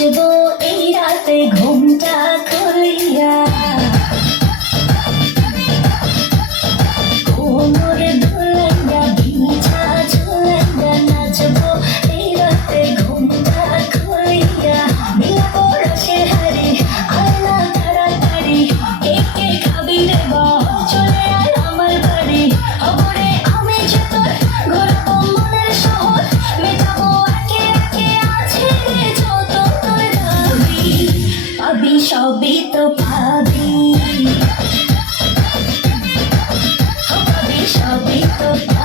নাচবো এই রাতে ঘুমটা খুলিয়া, কোমর দুলাইয়া ভিজা ঝুলাইয়া নাচবো এই রাতে ঘুমটা খুলিয়া। মিলাবো রসের হাড়ি আয়না তাড়াতাড়ি, কে কে খাবি রে বল চলে আয় আমার বাড়ি। খবরে আমি যে তোর ঘুরবো মনের শহর, মেটাবো একে একে আছে রে যত তোর দাবি। পাবি সবই তো পাবি, পাবি সবই তো পাবি।